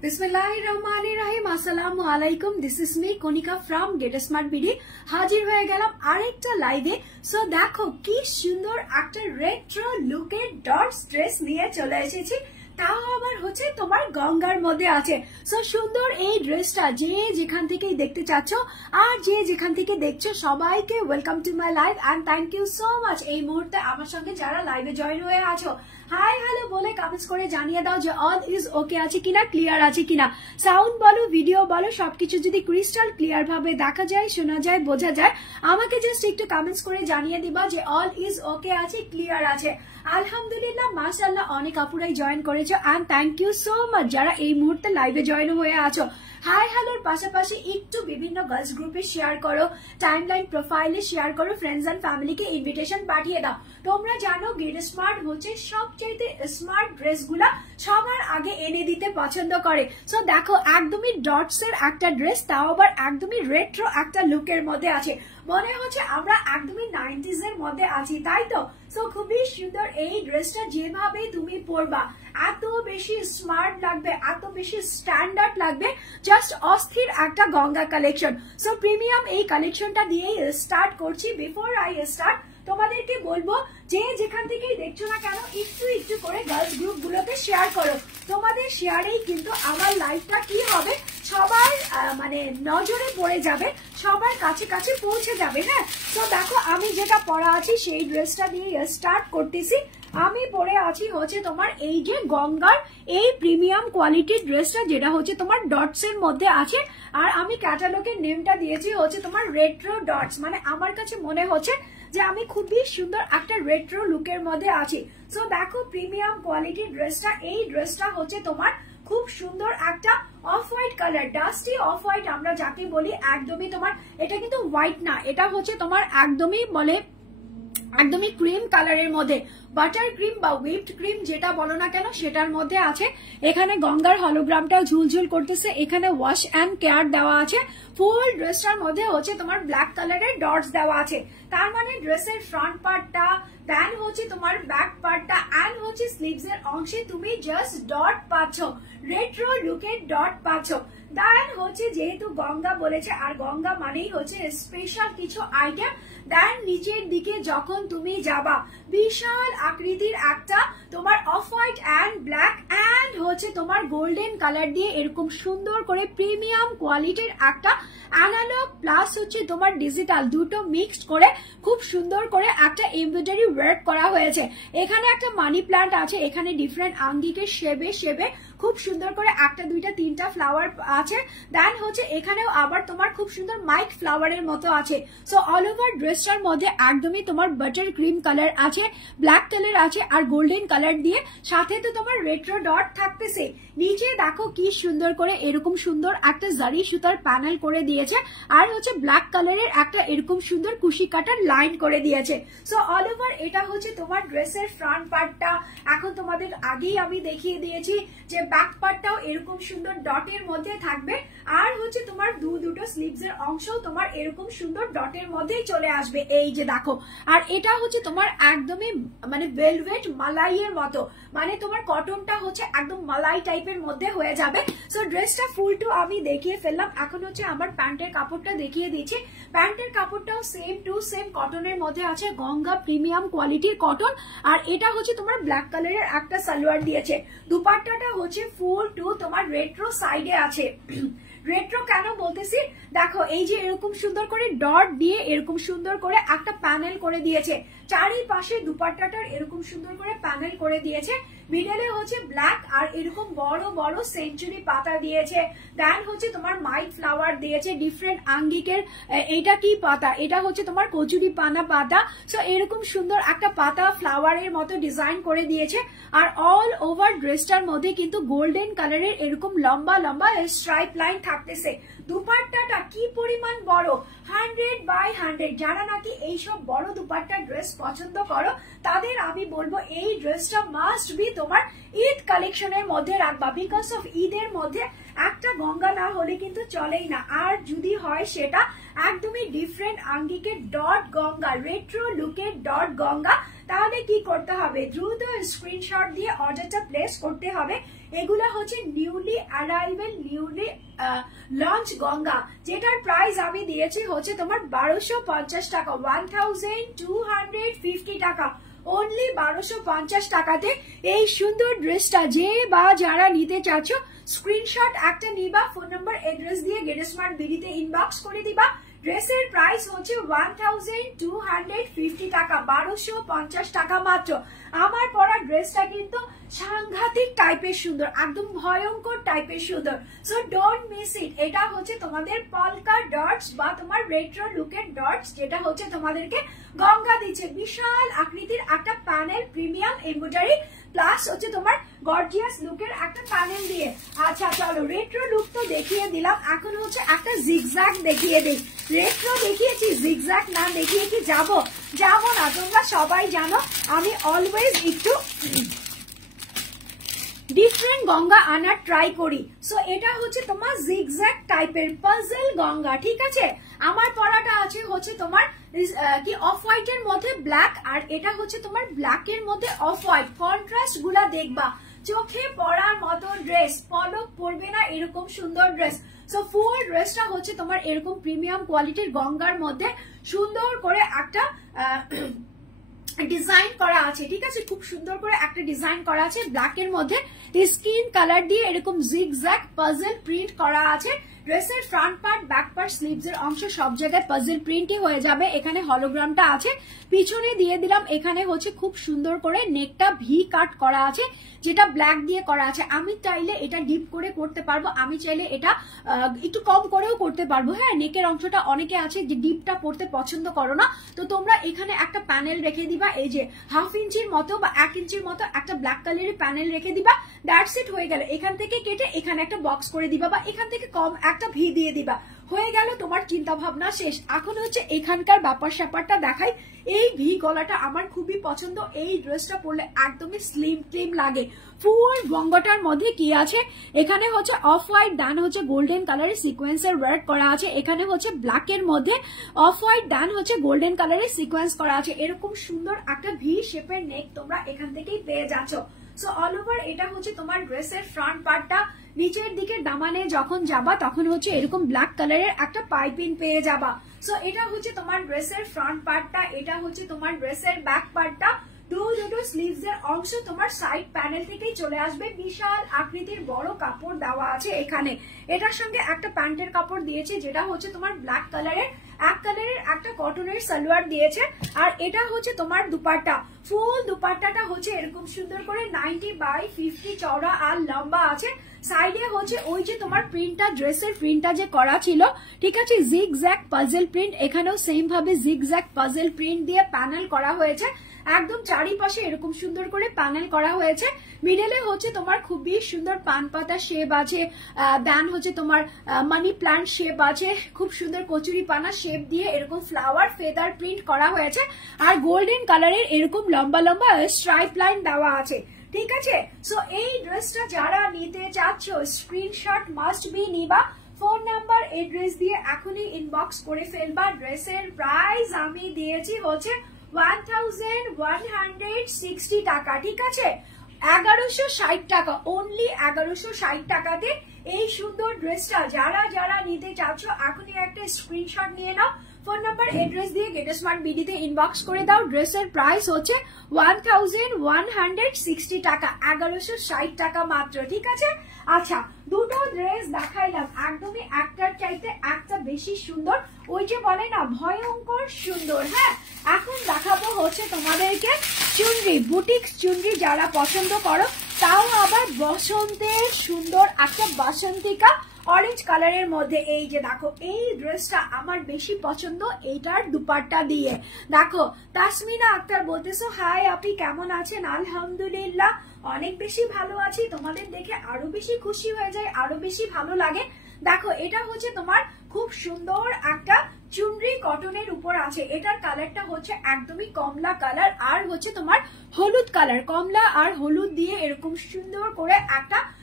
बिस्मिल्लाहिर्रहमानिर्रहीम अस्सलामु आलाइकुम this is me Kanika from get smart BD হাজির হয়ে গেলাম আরেকটা লাইভে। সো দেখো কি সুন্দর একটা রেট্রো লুকের ডটস ড্রেস নিয়ে চলে এসেছি, তাও আবার হচ্ছে তোমার গঙ্গার মধ্যে আছে। সো সুন্দর এই ড্রেসটা যে যেখান থেকে দেখতে চাচ্ছ আর যে যেখান থেকে দেখছো সবাইকে welcome to my live and thank you so much. এই মুহূর্তে আমার সঙ্গে যারা লাইভে জয়েন হয়ে আছো হাই হ্যালো বলে কমেন্টস করে জানিয়ে দাও যে অল ইজ ওকে আছে কিনা, ক্লিয়ার আছে কিনা। সাউন্ড বলো ভিডিও বলো সবকিছু যদি ক্রিস্টাল ক্লিয়ার ভাবে দেখা যায় শোনা যায় বোঝা যায় আমাকে জাস্ট একটু কমেন্টস করে জানিয়ে দিবা যে অল ইজ ওকে আছে ক্লিয়ার আছে। আলহামদুলিল্লাহ মাশাআল্লাহ অনেক আপুরাই জয়েন করেছো and thank you so much যারা এই মুহূর্তে লাইভে জয়েন হয়ে আছো। হাই হ্যালোর পাশাপাশি একটু বিভিন্ন গার্লস গ্রুপে শেয়ার করো, টাইমলাইন প্রোফাইলে শেয়ার করো, ফ্রেন্ডস এন্ড ফ্যামিলিকে ইনভিটেশন পাঠিয়ে দাও। তোমরা জানো গেট স্মার্ট হচ্ছে সবচেয়ে স্মার্ট ড্রেসগুলা সবার আগে এনে দিতে পছন্দ করে। সো দেখো একদমই ডটস এর একটা ড্রেস, তাও আবার একদমই রেট্রো একটা লুকের মধ্যে আছে, মনে হচ্ছে আমরা একদমই 90s এর মধ্যে আছি, তাই তো? সো খুবই সুন্দর এই ড্রেসটা, যেভাবে তুমি পরবা এত বেশি স্মার্ট লাগবে, এত বেশি স্ট্যান্ডার্ড লাগবে, জাস্ট অস্থির একটা গঙ্গা কালেকশন। সো প্রিমিয়াম এই কালেকশনটা দিয়েই স্টার্ট করছি। বিফোর আই স্টার্ট তোমাদেরকে বলবো যে যেখান থেকেই দেখছো না কেন একটু একটু করে গার্লস গ্রুপ গুলোতে শেয়ার করো। তোমাদের শেয়ারেই কিন্তু আমার লাইফটা কি হবে সবার মানে নজরে পড়ে যাবে, সবার কাছে কাছে পৌঁছে যাবে। হ্যাঁ, তো দেখো আমি যেটা পরা আছি সেই ড্রেসটা দিয়ে স্টার্ট করতেছি। আমি পরে আছি হচ্ছে তোমার এই যে গঙ্গার এই প্রিমিয়াম কোয়ালিটির ড্রেসটা, যেটা হচ্ছে তোমার ডটস এর মধ্যে আছে। আর আমি ক্যাটালগের নেমটা দিয়েছি হচ্ছে তোমার রেট্রো ডটস, মানে আমার কাছে মনে হচ্ছে যে আমি খুবই সুন্দর একটা রেট্রো লুকের মধ্যে আছি। সো দেখো প্রিমিয়াম কোয়ালিটির ড্রেসটা, এই ড্রেসটা হচ্ছে তোমার খুব সুন্দর একটা off white colour, dusty off white আমরা যাকে বলি, একদমই তোমার এটা কিন্তু হোয়াইট না, এটা হচ্ছে তোমার একদমই বলে একদমই ক্রিম কালারের মধ্যে, বাটার ক্রিম বা হুইপড ক্রিম যেটা বলো না কেন সেটার মধ্যে আছে। এখানে গঙ্গার হলোগ্রামটাও ঝুলঝুল করতেছে, এখানে ওয়াশ অ্যান্ড কেয়ার দেওয়া আছে। ফুল ড্রেসটার মধ্যে হচ্ছে তোমার ব্ল্যাক কালারের ডটস দেওয়া আছে, তার মানে ড্রেসের ফ্রন্ট পার্টটা, দেন হচ্ছে তোমার ব্যাক পার্টটা এন্ড হচ্ছে স্লিভস এর অংশে তুমি জাস্ট ডট পাচ্ছ, রেট্রো লুকের ডট পাচ্ছ। দেন হচ্ছে যেহেতু গঙ্গা বলেছে আর গঙ্গা মানেই হচ্ছে স্পেশাল কিছু আইটেম। দেন নিচের দিকে যখন তুমি যাবা বিশাল আকৃতির একটা তোমার off white and black and হচ্ছে তোমার গোল্ডেন কালার দিয়ে এরকম সুন্দর করে প্রিমিয়াম কোয়ালিটির একটা অ্যানালগ প্লাস হচ্ছে তোমার ডিজিটাল দুটো মিক্সড করে খুব সুন্দর করে একটা এমব্রয়ডারি ওয়ার্ক করা হয়েছে। এখানে একটা মানি প্ল্যান্ট আছে, এখানে ডিফারেন্ট আঙ্গিকের শেপে শেপে খুব সুন্দর করে একটা দুইটা তিনটা ফ্লাওয়ার আছে। দেন হচ্ছে এখানেও আবার তোমার খুব সুন্দর মাইক ফ্লাওয়ারের মতো আছে। সো অল ওভার ড্রেসটার মধ্যে একদমই তোমার বাটার ক্রিম কালার আছে, ব্ল্যাক কালার আছে আর গোল্ডেন কালার দিয়ে, সাথে তো তোমার রেট্রো ডট থাকতেছে। নিচে দেখো কি সুন্দর করে এরকম সুন্দর একটা জারি সুতার প্যানেল করে দিয়েছে আর হচ্ছে ব্ল্যাক কালারের একটা এরকম সুন্দর কুশি কাটার লাইন করে দিয়েছে। সো অল ওভার এটা হচ্ছে তোমার ড্রেসের ফ্রন্ট পার্টটা। এখন তোমাদের আগেই আমি দেখিয়ে দিয়েছি যে ব্যাক পার্টটাও এরকম সুন্দর ডটের মধ্যে থাকবে আর হচ্ছে তোমার দুটো স্লিভস এর অংশও তোমার এরকম সুন্দর ডটের মধ্যেই চলে আসবে, এই যে দেখো। আর এটা হচ্ছে তোমার একদমই মানে ভেলভেট মালাইয়ের মতো, মানে তোমার কটনটা হচ্ছে একদম মালাই টাইপের মধ্যে হয়ে যাবে। সো ড্রেসটা ফুল টু আমি দেখিয়ে ফেললাম, এখন হচ্ছে আমার প্যান্টের কাপড়টা দেখিয়ে দিচ্ছি। প্যান্টের কাপড়টাও সেম টু সেম কটনের মধ্যে আছে, গঙ্গা প্রিমিয়াম কোয়ালিটির কটন। আর এটা হচ্ছে তোমার ব্ল্যাক কালারের একটা সালোয়ার দিয়েছে। দুপাট্টাটা হচ্ছে ফুল টু তোমার রেট্রো সাইডে আছে। রেট্রো কেন বলতেছি, দেখো এই যে এরকম সুন্দর করে ডট দিয়ে এরকম সুন্দর করে একটা প্যানেল করে দিয়েছে, চারিপাশে দুপাট্টাটার এরকম সুন্দর করে প্যানেল করে দিয়েছে। মিডলে হচ্ছে ব্ল্যাক আর এরকম বড় বড় সেঞ্চুরি পাতা দিয়েছে। দেন হচ্ছে তোমার মাইক ফ্লাওয়ার দিয়েছে ডিফারেন্ট আঙ্গিকের। এটা কি পাতা, এটা হচ্ছে তোমার কচুরি পানা পাতা। সো এরকম সুন্দর একটা পাতা ফ্লাওয়ারের মতো ডিজাইন করে দিয়েছে। আর অল ওভার ড্রেসটার মধ্যে কিন্তু গোল্ডেন কালারের এরকম লম্বা লম্বা স্ট্রাইপ লাইন থাকতেছে। দুপাট্টাটা কি পরিমাণ বড়, 100/100। যারা নাকি এইসব বড় দুপাট্টা ড্রেস পছন্দ করো তাদের আমি বলবো এই ড্রেসটা মাস্ট বি তোমার ঈদ কালেকশনের মধ্যে রাখবা, বিকজ অফ ঈদের মধ্যে একটা গঙ্গা না হলে কিন্তু চলেই না, আর যদি হয় সেটা একদমই ডিফারেন্ট আঙ্গিকের ডট গঙ্গা, রেট্রো লুকের ডট গঙ্গা, তাহলে কি করতে হবে, দ্রুত স্ক্রিনশট দিয়ে অর্ডারটা প্লেস করতে হবে। এগুলা হচ্ছে newly arrival, newly launch Ganga, যেটার প্রাইস আমি দিয়েছি হচ্ছে তোমার 1250 টাকা, 1250 টাকা, অনলি 1250 টাকাতে এই সুন্দর ড্রেসটা যে বা যারা নিতে চাচ্ছ স্ক্রিনশট একটা নিবা, ফোন নাম্বার এড্রেস দিয়ে গেটস্মার্ট বিডিতে ইনবক্স করে দিবা। ড্রেসের প্রাইস হচ্ছে 1250 টাকা, 1250 টাকা মাত্র। আমার পরা ড্রেসটা কিন্তু সাংঘাতিক টাইপের সুন্দর, একদম ভয়ঙ্কর টাইপের সুন্দর, সো ডোন্ট মিস ইট। এটা হচ্ছে তোমাদের পলকা ডটস বা তোমার রেট্রো লুকের ডটস, যেটা হচ্ছে তোমাদেরকে গঙ্গা দিচ্ছে, বিশাল আকৃতির একটা প্যানেল, প্রিমিয়াম এমব্রয়ডারি প্লাস হচ্ছে তোমার গর্জিয়াস লুকের একটা প্যানেল দিয়ে। আচ্ছা চলো, রেট্রো লুক তো দেখিয়ে দিলাম, এখন হচ্ছে একটা জিগজ্যাগ দেখিয়ে দিই। রেট্রো দেখিয়েছি, জিগজ্যাগ না দেখিয়ে কি যাবো না? তোমরা সবাই জানো আমি অলওয়েজ একটু ডিফারেন্ট গঙ্গা আনার ট্রাই করি। সো এটা হচ্ছে তোমার জিগজ্যাগ টাইপের পাজল গঙ্গা, ঠিক আছে। আমার পরাটা আছে হচ্ছে তোমার কি অফ হোয়াইট এর মধ্যে ব্ল্যাক, আর এটা হচ্ছে তোমার ব্ল্যাক এর মধ্যে অফ হোয়াইট, কন্ট্রাস্ট গুলা দেখবা, চোখে পড়ার মতো ড্রেস, পলক পড়বে না এরকম সুন্দর ড্রেস। সো ফুল ড্রেসটা হচ্ছে তোমার এরকম প্রিমিয়াম কোয়ালিটির গঙ্গার মধ্যে সুন্দর করে একটা ডিজাইন করা আছে, ঠিক আছে, খুব সুন্দর করে একটা ডিজাইন করা আছে ব্ল্যাক এর মধ্যে, স্কিন কালার দিয়ে এরকম জিগজ্যাগ পাজল প্রিন্ট করা আছে। ড্রেসের front part, back part, sleeves এর অংশ সব জায়গায় পাজল প্রিন্টই হয়ে যাবে। এখানে হলোগ্রামটা আছে, পিছনে দিয়ে দিলাম, এখানে হচ্ছে খুব সুন্দর করে নেকটা ভি কাট করা আছে, যেটা ব্ল্যাক দিয়ে করা আছে। আমি চাইলে এটা ডিপ করে করতে পারবো, আমি চাইলে এটা একটু কম করেও করতে পারবো। হ্যাঁ, নেকের অংশটা অনেকে আছে যে ডিপটা পড়তে পছন্দ করো না, তো তোমরা এখানে একটা প্যানেল রেখে দিবা, এই যে 1/2 ইঞ্চির মতো বা 1 ইঞ্চির মতো একটা ব্ল্যাক কালারের প্যানেল রেখে দিবা, দ্যাটস ইট, হয়ে গেল। এখান থেকে কেটে এখানে একটা বক্স করে দিবা, বা এখান থেকে কম একটা ভি দিয়ে দিবা, হয়ে গেল তোমার চিন্তা ভাবনা শেষ। এখন হচ্ছে এখানকার ব্যাপার স্যাপারটা দেখাই। এই ভি গলাটা আমার খুবই পছন্দ, এই ড্রেসটা পরলে একদমই স্লিম ক্লিম লাগে। ফুল গঙ্গাটার মধ্যে কি আছে, এখানে হচ্ছে অফ হোয়াইট, ডান হচ্ছে গোল্ডেন কালারের সিকোয়েন্সের ওয়ার্ক করা আছে, এখানে হচ্ছে ব্ল্যাক এর মধ্যে অফ হোয়াইট, ডান হচ্ছে গোল্ডেন কালারের সিকোয়েন্স করা আছে। এরকম সুন্দর একটা ভি শেপের নেক তোমরা এখান থেকেই পেয়ে যাচ্ছ। সো অল ওভার এটা হচ্ছে তোমার ড্রেসের ফ্রন্ট পার্টটা। নিচের দিকে দামানে যখন যাবা তখন হচ্ছে এরকম ব্ল্যাক কালারের একটা পাইপিং পেয়ে যাবা। সো এটা হচ্ছে তোমার ড্রেসের ফ্রন্ট পার্টটা, এটা হচ্ছে তোমার ড্রেসের ব্যাক পার্টটা। দুটো স্লিভস এর অংশ তোমার সাইড প্যানেল থেকেই চলে আসবে, বিশাল আকৃতির বড় কাপড় দেওয়া আছে এখানে। এটার সঙ্গে একটা প্যান্টের কাপড় দিয়েছে, যেটা হচ্ছে তোমার ব্ল্যাক কালারের, এক কালারের একটা কটনের সালোয়ার দিয়েছে। আর এটা হচ্ছে তোমার দুপাট্টা, ফুল দুপাট্টাটা হচ্ছে এরকম সুন্দর করে 90/50 চওড়া আর লম্বা আছে। সাইডে হচ্ছে ওই যে তোমার প্রিন্টটা, ড্রেসের প্রিন্টটা যে করা ছিল, ঠিক আছে, জিগজ্যাগ পাজল প্রিন্ট, এখানেও সেম ভাবে জিগজ্যাগ পাজল প্রিন্ট দিয়ে প্যানেল করা হয়েছে, একদম চারিপাশে এরকম সুন্দর করে প্যানেল করা হয়েছে। মিডলে হচ্ছে তোমার খুবই সুন্দর পান পাতা শেপ আছে, দেন হচ্ছে তোমার মানি প্লান্ট শেপ আছে, খুব সুন্দর কচুরি পানা শেপ দিয়ে এরকম ফ্লাওয়ার ফেদার প্রিন্ট করা হয়েছে, আর গোল্ডেন কালারের এরকম লম্বা লম্বা স্ট্রাইপ লাইন দেওয়া আছে, ঠিক আছে। সো এই ড্রেসটা যারা নিতে চাচ্ছ স্ক্রিনশট মাস্ট বি নিবা, ফোন নাম্বার এড্রেস দিয়ে এখনই ইনবক্স করে ফেলবা। ড্রেসের প্রাইস আমি দিয়েছি হচ্ছে 1160 টাকা, ঠিক আছে, 1160 টাকা, অনলি 1160 টাকাতে এই সুন্দর ড্রেসটা যারা নিতে চাচ্ছ এখনই একটা স্ক্রিনশট নিয়ে নাও, ফোন নাম্বার এড্রেস দিয়ে গেটস্মার্ট বিডিতে ইনবক্স করে দাও। ড্রেসের প্রাইস হচ্ছে 1160 টাকা, 1160 টাকা মাত্র, ঠিক আছে। আচ্ছা, দুটো ড্রেস দেখাইলাম, একদমই একটার চাইতে একটা বেশি সুন্দর, ওই যে বলে না ভয়ঙ্কর সুন্দর। হ্যাঁ, এখন দেখাবো হচ্ছে তোমাদেরকে চুনরি, বুটিক চুনরি যারা পছন্দ করো, তাও আবার বসন্তের সুন্দর একটা বাসন্তিকা অরেঞ্জ কালারের মধ্যে। এই যে দেখো, এই ড্রেসটা আমার বেশি পছন্দ, এইটার দুপাট্টা দিয়ে। দেখো, তাসমিনা আক্তার বলতেছো হাই আপনি কেমন আছেন? আলহামদুলিল্লাহ অনেক বেশি ভালো আছি, তোমাদের দেখে আরো বেশি খুশি হয়ে যায়, আরো বেশি ভালো লাগে। দেখো, এটা হচ্ছে তোমার খুব সুন্দর একটা চুনরি কটনের উপর আছে, এটার কালারটা হচ্ছে একদমই কমলা কালার, আর হচ্ছে তোমার হলুদ কালার, কমলা আর হলুদ দিয়ে এরকম সুন্দর করে একটা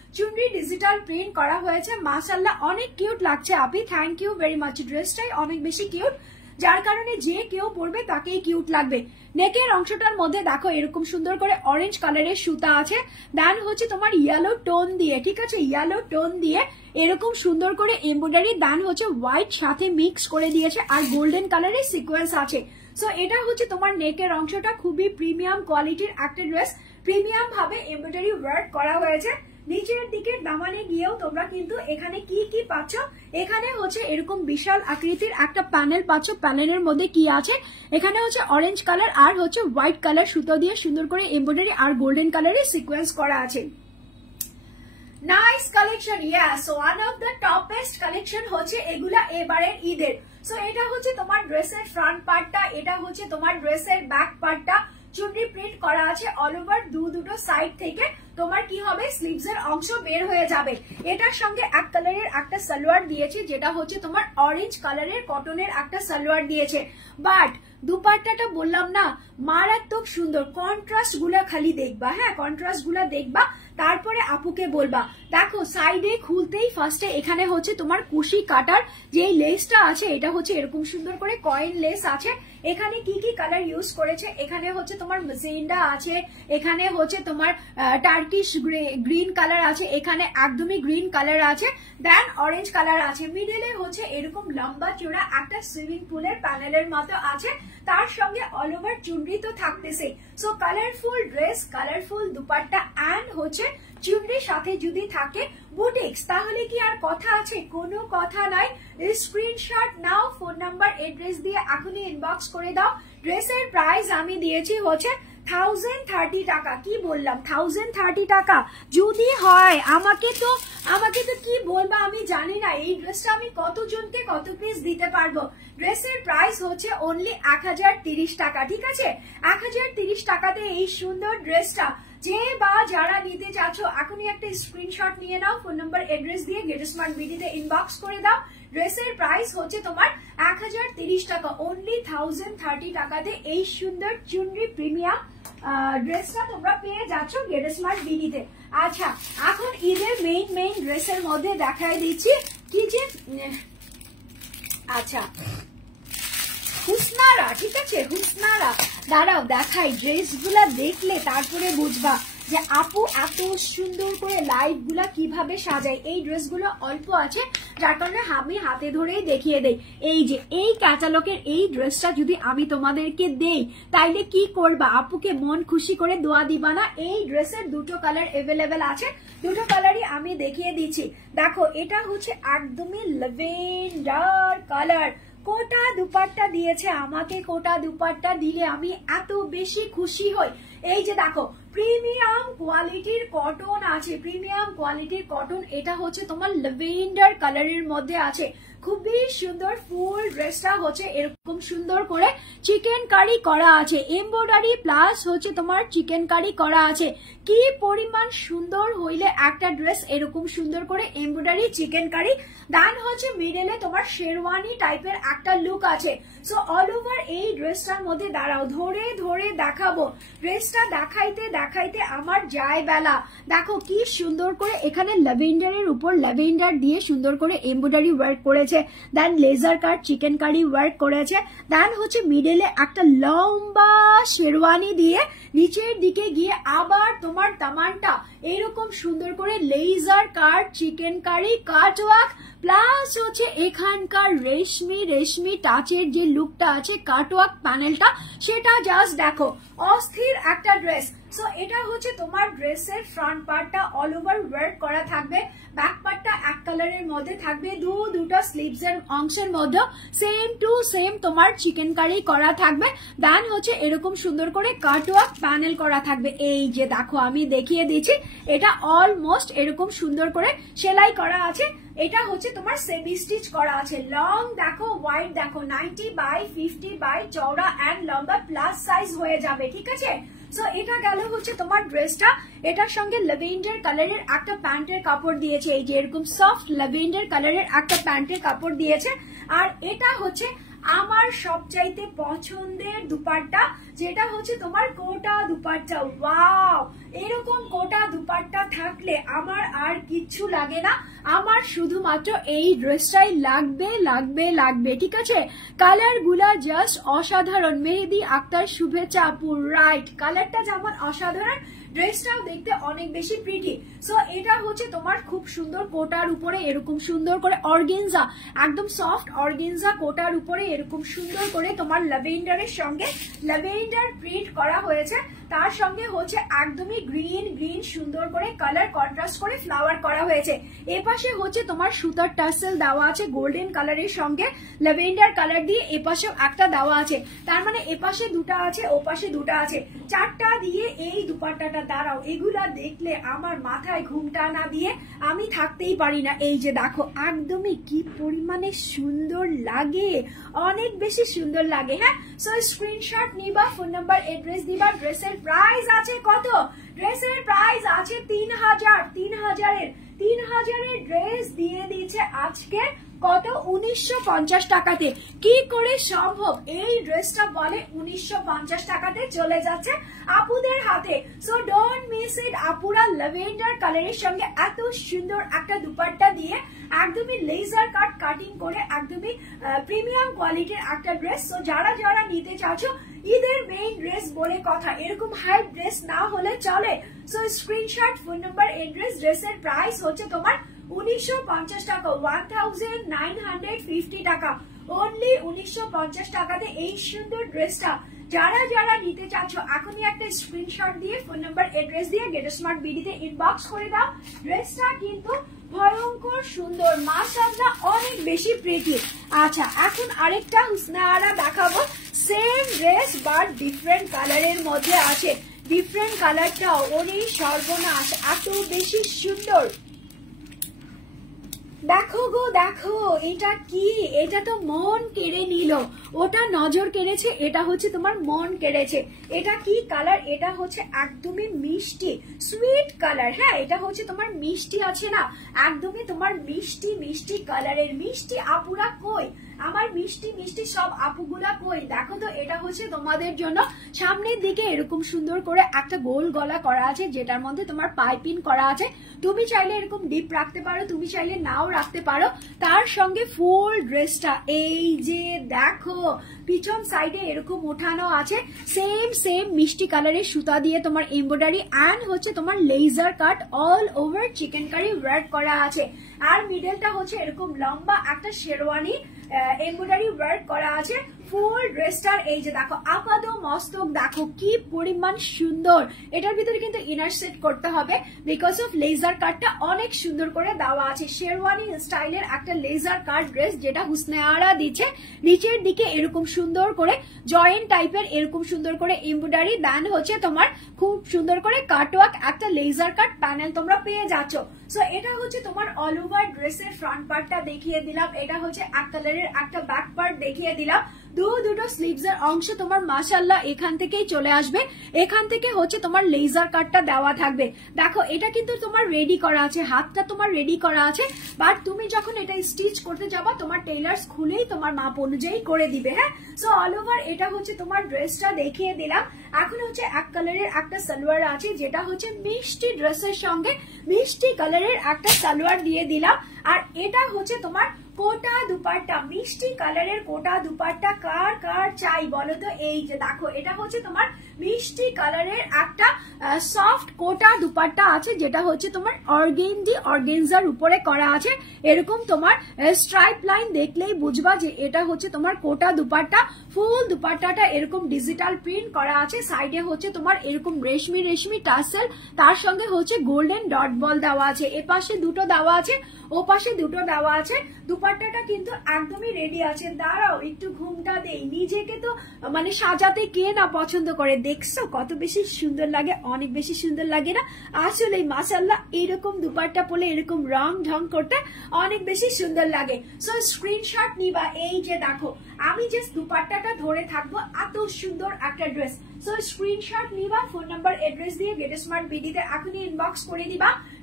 চুনরি ডিজিটাল প্রিন্ট করা হয়েছে। মাশাআল্লাহ অনেক কিউট লাগছে আপি, থ্যাংক ইউ ভেরি মাচ। ড্রেসটাই অনেক বেশি কিউট, যার কারণে যে কেউ পরবে তাকেই কিউট লাগবে। নেকের অংশটার মধ্যে দেখো এরকম সুন্দর করে অরেঞ্জ কালারের সুতা আছে, দেন হচ্ছে তোমার ইয়েলো টোন দিয়ে, ঠিক আছে, ইয়েলো টোন দিয়ে এরকম সুন্দর করে এমব্রয়ডারি, দেন হচ্ছে হোয়াইট সাথে মিক্স করে দিয়েছে আর গোল্ডেন কালারের সিকোয়েন্স আছে। সো এটা হচ্ছে তোমার নেকের অংশটা, খুবই প্রিমিয়াম কোয়ালিটির একটা ড্রেস, প্রিমিয়াম ভাবে এমব্রয়ডারি ওয়ার্ক করা হয়েছে। নিচের দিকে দামানে গিয়েও তোমরা কিন্তু এখানে কি কি পাচ্ছ, এখানে হচ্ছে এরকম বিশাল আকৃতির একটা প্যানেল পাচ্ছ। প্যানেলের মধ্যে কি আছে, এখানে হচ্ছে অরেঞ্জ কালার আর হচ্ছে হোয়াইট কালার সুতো দিয়ে সুন্দর করে এমব্রয়ডারি আর গোল্ডেন কালারের সিকোয়েন্স করা আছে। Nice collection, yes, one of the toppest collection হচ্ছে এগুলা এবারের ঈদের। সো এটা হচ্ছে তোমার ড্রেসের ফ্রন্ট পার্টটা, এটা হচ্ছে তোমার ড্রেসের ব্যাক পার্টটা, চুনরি প্রিন্ট করা আছে অল ওভার, দুটো সাইড থেকে তোমার কি হবে স্লিভস এর অংশ বের হয়ে যাবে। এটার সঙ্গে এক কালারের একটা সালোয়ার দিয়েছে, যেটা হচ্ছে তোমার অরেঞ্জ কালারের কটনের একটা সালোয়ার দিয়েছে। বাট দুপাট্টাটা বললাম না মারাত্মক সুন্দর, কন্ট্রাস্ট গুলা খালি দেখবা, হ্যাঁ কন্ট্রাস্ট গুলা দেখবা, তারপরে আপুকে বলবা। দেখো সাইডে খুলতেই ফার্স্টে এখানে হচ্ছে তোমার কুশি কাটার যে লেসটা আছে, এটা হচ্ছে এরকম সুন্দর করে কয়েন লেস আছে। এখানে কি কি কালার ইউজ করেছে, এখানে হচ্ছে তোমার মেজেন্ডা আছে, এখানে হচ্ছে তোমার টার্কিশ গ্রিন কালার আছে, এখানে একদমই গ্রিন কালার আছে, দেন অরেঞ্জ কালার আছে। মিডলে হচ্ছে এরকম লম্বা চূড়া একটা সুইমিং পুলের প্যানেলের মতো আছে, তার সঙ্গে অল ওভার চুনরি তো থাকতেছে। So colourful dress, colourful dupatta and হচ্ছে চুনরির সাথে যদি থাকে বুটিক্স, তাহলে কি আর কথা আছে? কোনো কথা নাই। স্ক্রিনশট নাও, ফোন নাম্বার এড্রেস দিয়ে এখনই ইনবক্স করে দাও। ড্রেসের প্রাইস আমি দিয়েছি হচ্ছে 1030 টাকা। কি বললাম 1030 টাকা? যদি হয় আমাকে তো কি বলবো আমি জানি না, এই ড্রেসটা আমি কতজনকে কত পিস দিতে পারবো। ড্রেসের প্রাইস হচ্ছে অনলি 1030 টাকা, ঠিক আছে? 1030 টাকাতে এই সুন্দর ড্রেসটা যে বা যারা নিতে চাচ্ছ এখনই একটা স্ক্রিনশট নিয়ে নাও, ফোন নাম্বার এড্রেস দিয়ে গেট স্মার্ট বিডিতে ইনবক্স করে দাও। ড্রেসের প্রাইস হচ্ছে তোমার 1030 টাকা, অনলি 1030 টাকাতে এই সুন্দর চুনরি প্রিমিয়াম ড্রেসটা তোমরা পেয়ে যাচ্ছ গেট স্মার্ট বিডিতে। আচ্ছা এখন ঈদের মেইন ড্রেসের মধ্যে দেখাই দিচ্ছি কি যে, আচ্ছা হুসনারা, ঠিক আছে হুসনারা, দাঁড়াও দেখাই। ড্রেসগুলা দেখলে তারপরে বুঝবা যে আপু এত সুন্দর করে লাইট গুলা কিভাবে সাজায়। এই ড্রেসগুলো অল্প আছে, যার কারণে আমি হাতে ধরেই দেখিয়ে দেই। এই যে এই ক্যাটালগের এই ড্রেসটা যদি আমি তোমাদেরকে দেই তাইলে কি করবা? আপুকে মন খুশি করে দোয়া দিবা না? এই ড্রেসের দুটো কালার এভেলেবেল আছে, দুটো কালারই আমি দেখিয়ে দিচ্ছি। দেখো এটা হচ্ছে একদমই ল্যাভেন্ডার কালার, কোটা দুপাট্টা দিয়েছে আমাকে, কোটা দুপাট্টা দিলে আমি এত বেশি খুশি হই। এই যে দেখো প্রিমিয়াম কোয়ালিটির কটন আছে, প্রিমিয়াম কোয়ালিটির কটন, এটা হচ্ছে তোমার ল্যাভেন্ডার কালারের মধ্যে আছে, খুবই সুন্দর। ফুল ড্রেসটা হচ্ছে এরকম সুন্দর করে চিকেন কারি করা আছে, এমব্রয়ডারি প্লাস হচ্ছে তোমার চিকেন কারি করা আছে। কি পরিমাণ সুন্দর হইলে একটা ড্রেস এরকম সুন্দর করে এমব্রয়ডারি চিকেন কারি, দেন হচ্ছে মিডলে তোমার শেরওয়ানি টাইপের একটা লুক আছে। সো অল ওভার এই ড্রেসটার মধ্যে দাঁড়াও ধরে ধরে দেখাবো, ড্রেসটা দেখাইতে দেখাইতে আমার যায় বেলা। দেখো কি সুন্দর করে এখানে ল্যাভেন্ডারের উপর ল্যাভেন্ডার দিয়ে সুন্দর করে এমব্রয়ডারি ওয়ার্ক করেছে, then laser cut chikankari work করেছে, দেন হচ্ছে মিডলে একটা লম্বা শেরওয়ানি দিয়ে নিচের দিকে গিয়ে আবার তোমার দামানটা এরকম সুন্দর করে laser cut chikankari cutwork, plus হচ্ছে এখানকার রেশমি টাচের যে লুকটা আছে কাটওয়ার্ক প্যানেলটা, সেটা জাস্ট দেখো অস্থির একটা ড্রেস। সো এটা হচ্ছে তোমার ড্রেসের ফ্রন্ট পার্টটা অল ওভার ওয়ার্ক করা থাকবে, ব্যাক পার্টটা এক কালারের মধ্যে থাকবে, দুটো স্লিভস এর অংশের মধ্যে সেম টু সেম তোমার চিকেন কারি করা থাকবে, দেন হচ্ছে এরকম সুন্দর করে কাটওয়ার্ক প্যানেল করা থাকবে। এই যে দেখো আমি দেখিয়ে দিচ্ছি, এটা অলমোস্ট এরকম সুন্দর করে সেলাই করা আছে, এটা হচ্ছে তোমার সেমি স্টিচ করা আছে। লং দেখো, ওয়াইড দেখো, 90 বাই 50 বাই চওড়া এন্ড লম্বা প্লাস সাইজ হয়ে যাবে, ঠিক আছে? সো এটা গেল হচ্ছে তোমার ড্রেসটা, এটার সঙ্গে ল্যাভেন্ডার কালারের একটা প্যান্টের কাপড় দিয়েছে, এই যে এরকম সফট ল্যাভেন্ডার কালারের একটা প্যান্টের কাপড় দিয়েছে। আর এটা হচ্ছে আমার সবচাইতে পছন্দের দুপাট্টা, যেটা হচ্ছে তোমার কোটা দুপাট্টা। ওয়াও, এরকম কোটা দুপাট্টা থাকলে আমার আর কিচ্ছু লাগে না, আমার শুধুমাত্র এই ড্রেসটাই লাগবে লাগবে লাগবে। ঠিক আছে, কালার গুলা জাস্ট অসাধারণ। মেহেদি আক্তার শুভেচ্ছা আপু, রাইট, কালারটা যেমন অসাধারণ, ড্রেসটাও দেখতে অনেক বেশি প্রিটি। সো এটা হচ্ছে তোমার খুব সুন্দর কোটার উপরে এরকম সুন্দর করে অর্গেনজা, একদম সফট অর্গেনজা কোটার উপরে এরকম সুন্দর করে তোমার ল্যাভেন্ডারের সঙ্গে ল্যাভেন্ডার প্রিন্ট করা হয়েছে, তার সঙ্গে হচ্ছে একদমই গ্রিন গ্রিন সুন্দর করে কালার কন্ট্রাস্ট করে ফ্লাওয়ার করা হয়েছে। এপাশে হচ্ছে তোমার সুতার টার্সেল দেওয়া আছে গোল্ডেন কালারের সঙ্গে ল্যাভেন্ডার কালার দিয়ে, এপাশেও একটা দেওয়া আছে, তার মানে এপাশে দুটা আছে ওপাশে দুটা আছে, চারটা দিয়ে এই দুপাট্টাটা। দাঁড়াও, এগুলা দেখলে আমার মাথায় ঘুমটা না দিয়ে আমি থাকতেই পারি না। এই যে দেখো একদমই কি পরিমাণে সুন্দর লাগে, অনেক বেশি সুন্দর লাগে। হ্যাঁ, সো স্ক্রিনশট নিবা, ফোন নাম্বার অ্যাড্রেস দিবা। ড্রেসের প্রাইস আছে কত? ড্রেসের প্রাইস আছে 3000। 3000-এর ড্রেস দিয়ে দিচ্ছে আজকে কত? 1950 টাকাতে। কি করে সম্ভব? এই ড্রেসটা বলে 1950 টাকাতে চলে যাচ্ছে আপুদের হাতে। So don't miss it. আপুরা ল্যাভেন্ডার কালারের সঙ্গে এত সুন্দর একটা দুপাট্টা দিয়ে একদমই লেজার কাট কাটিং করে একদমই প্রিমিয়াম কোয়ালিটির একটা ড্রেস। সো যারা যারা নিতে চাচ্ছ, ঈদের মেইন ড্রেস বলে কথা, এরকম হাই ড্রেস না হলে চলে। So screenshot, phone number, address. ড্রেসের প্রাইস হচ্ছে তোমার 1950 টাকা, 1950 টাকা, অনলি 1950 টাকাতে এই সুন্দর ড্রেসটা। যারা যারা নিতে চাচ্ছ এখনই একটা স্ক্রিনশট দিয়ে ফোন নাম্বার অ্যাড্রেস দিয়ে গেট স্মার্ট বিডিতে ইনবক্স করে দাও। ড্রেসটা কিন্তু ভয়ঙ্কর সুন্দর, মাশাআল্লাহ অনেক বেশি প্রিটি। আচ্ছা, এখন আরেকটা হুসনা আরা দেখাবো, সেম ড্রেস বাট ডিফারেন্ট কালারের মধ্যে আছে। ডিফারেন্ট কালারটাও ওরই সর্বনাশ, এত বেশি সুন্দর। দেখো গো দেখো, এটা কি? এটা তো মন কেড়ে নিল। ওটা নজর কেড়েছে, এটা হচ্ছে তোমার মন কেড়েছে। এটা কি কালার? এটা হচ্ছে একদমই মিষ্টি সুইট কালার। হ্যাঁ, এটা হচ্ছে তোমার মিষ্টি আছে না, একদমই তোমার মিষ্টি মিষ্টি কালারের। মিষ্টি আপুরা কই? আমার মিষ্টি মিষ্টি সব আপুগুলা কই? দেখো তো, এটা হচ্ছে তোমাদের জন্য সামনের দিকে এরকম সুন্দর করে একটা গোল গলা করা আছে, যেটার মধ্যে তোমার পাইপিং করা আছে। তুমি চাইলে এরকম ডিপ রাখতে পারো, তুমি চাইলে নাও রাখতে পারো। তার সঙ্গে ফুল ড্রেসটা এই যে দেখো, পিছন সাইডে এরকম ওঠানো আছে, সেম সেম মিষ্টি কালারের সুতা দিয়ে তোমার এমব্রয়ডারি অ্যান্ড হচ্ছে তোমার laser cut all over chikankari work করা আছে। আর মিডলটা হচ্ছে এরকম লম্বা একটা শেরওয়ানি এমব্রয়ডারি ওয়ার্ক করা আছে। ফুল ড্রেসটার এই যে দেখো আপাদ মস্তক দেখো কি পরিমাণ সুন্দর। এটার ভিতরে কিন্তু ইনার সেট করতে হবে বিকজ অফ লেজার কাটটা অনেক সুন্দর করে দেওয়া আছে। শেরওয়ানি স্টাইলের একটা লেজার কাট ড্রেস, যেটা হুসনে আরা দিচ্ছে। নিচের দিকে এরকম সুন্দর করে জয়েন্ট টাইপের এরকম সুন্দর করে এমব্রয়ডারি, দেন হচ্ছে তোমার খুব সুন্দর করে কাটওয়ার্ক একটা লেজার কাট প্যানেল তোমরা পেয়ে যাচ্ছ। সো এটা হচ্ছে তোমার অল ওভার ড্রেসের ফ্রন্ট পার্টটা দেখিয়ে দিলাম। এটা হচ্ছে এক কালারের একটা ব্যাক পার্ট দেখিয়ে দিলাম। দুটো স্লিভস এর অংশ তোমার মাশাআল্লাহ এখান থেকেই চলে আসবে। এখান থেকে হচ্ছে তোমার লেজার কাটটা দেওয়া থাকবে। দেখো, এটা কিন্তু তোমার রেডি করা আছে, হাতটা তোমার রেডি করা আছে, বাট তুমি যখন এটা স্টিচ করতে যাবা তোমার টেইলার্স খুলেই তোমার মাপ অনুযায়ী করে দিবে। হ্যাঁ, সো অল ওভার এটা হচ্ছে তোমার ড্রেসটা দেখিয়ে দিলাম। এখন হচ্ছে এক কালারের একটা সালোয়ার আছে, যেটা হচ্ছে মিষ্টি ড্রেসের সঙ্গে মিষ্টি কালারের একটা সালোয়ার দিয়ে দিলাম। আর এটা হচ্ছে তোমার কোটা দুপাট্টা, মিষ্টি কালারের কোটা দুপাট্টা। কার কার চাই বলো তো? এই যে দেখো, এটা হচ্ছে তোমার মিষ্টি কালারের একটা সফট কোটা দুপাট্টা আছে, যেটা হচ্ছে তোমার অর্গেন্ডি অর্গেনজার উপরে করা আছে। এরকম তোমার স্ট্রাইপ লাইন দেখলেই বুঝবা যে এটা হচ্ছে তোমার কোটা দুপাট্টা। ফুল দুপাট্টাটা এরকম ডিজিটাল প্রিন্ট করা আছে। সাইডে হচ্ছে তোমার এরকম রেশমি রেশমি টাসেল, তার সঙ্গে হচ্ছে গোল্ডেন ডট বল দেওয়া আছে। এপাশে দুটো দেওয়া আছে, ও পাশে দুটো দেওয়া আছে। দুপাট্টাটা কিন্তু একদমই রেডি আছে। দাঁড়াও একটু ঘুমটা দেই। নিজেকে তো মানে সাজাতে কে না পছন্দ করে? দেখছো কত বেশি সুন্দর লাগে? অনেক বেশি সুন্দর লাগে না? আসলে মাশাআল্লাহ এরকম দুপাট্টা পরলে এরকম রং ঢং করতে অনেক বেশি সুন্দর লাগে। সো স্ক্রিনশট নিবা। এই যে দেখো, আমি জাস্ট দুপাট্টাটা ধরে থাকবো, এত সুন্দর একটা ড্রেস। সো স্ক্রিনশট নিবা, ফোন নাম্বার অ্যাড্রেস দিয়ে গেট স্মার্ট বিডিতে এখনই ইনবক্স করে দিবা।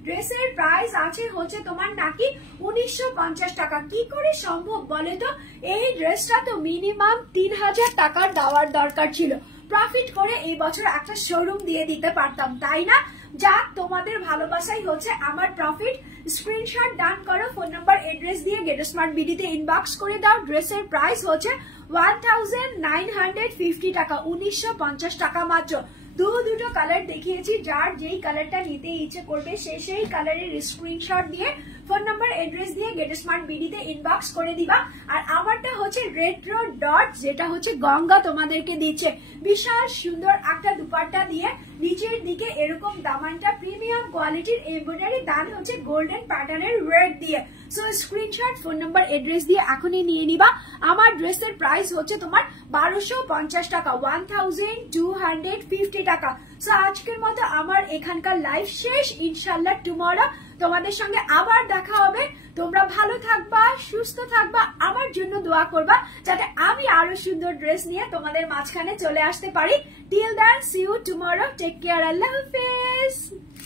ড্রেসের প্রাইস আছে হচ্ছে তোমার নাকি 1950 টাকা। কি করে সম্ভব বলে তো? এই ড্রেসটা তো মিনিমাম 3000 টাকার দেওয়ার দরকার ছিল। প্রফিট করে এই বছর একটা শোরুম দিয়ে দিতে পারতাম, তাই না? যাক, তোমাদের ভালোবাসাই হচ্ছে আমার প্রফিট। স্ক্রিনশট ডান করো, ফোন নাম্বার এড্রেস দিয়ে গেট স্মার্ট বিডিতে ইনবক্স করে দাও। ড্রেসের প্রাইস হচ্ছে 1950 টাকা, 1950 টাকা মাত্র। দুটো কালার দেখিয়েছি, যার যেই কালারটা নিতে ইচ্ছে করবে সেই কালারের স্ক্রিনশট দিয়ে ফোন নাম্বার এড্রেস দিয়ে গেট স্মার্ট বিডিতে ইনবক্স করে দিবা। আর আমারটা হচ্ছে রেট্রো ডট, যেটা হচ্ছে গঙ্গা তোমাদেরকে দিচ্ছে। বিশাল সুন্দর একটা দুপাট্টা দিয়ে নিচের দিকে এরকম দামানটা প্রিমিয়াম কোয়ালিটির এমব্রয়ডারি, দান হচ্ছে গোল্ডেন প্যাটার্নের রেড দিয়ে। So screenshot phone number address দিয়ে এখনই নিয়ে নিবা। আমার ড্রেসের প্রাইস হচ্ছে তোমার 1250 টাকা, 1250 টাকা। সো আজকের মতো আমার এখানকার লাইভ শেষ। ইনশাল্লাহ টুমরো তোমাদের সঙ্গে আবার দেখা হবে। তোমরা ভালো থাকবা, সুস্থ থাকবা, আমার জন্য দোয়া করবা যাতে আমি আরো সুন্দর ড্রেস নিয়ে তোমাদের মাঝখানে চলে আসতে পারি। Till then, see you tomorrow, take care, আল্লাহ হাফেজ।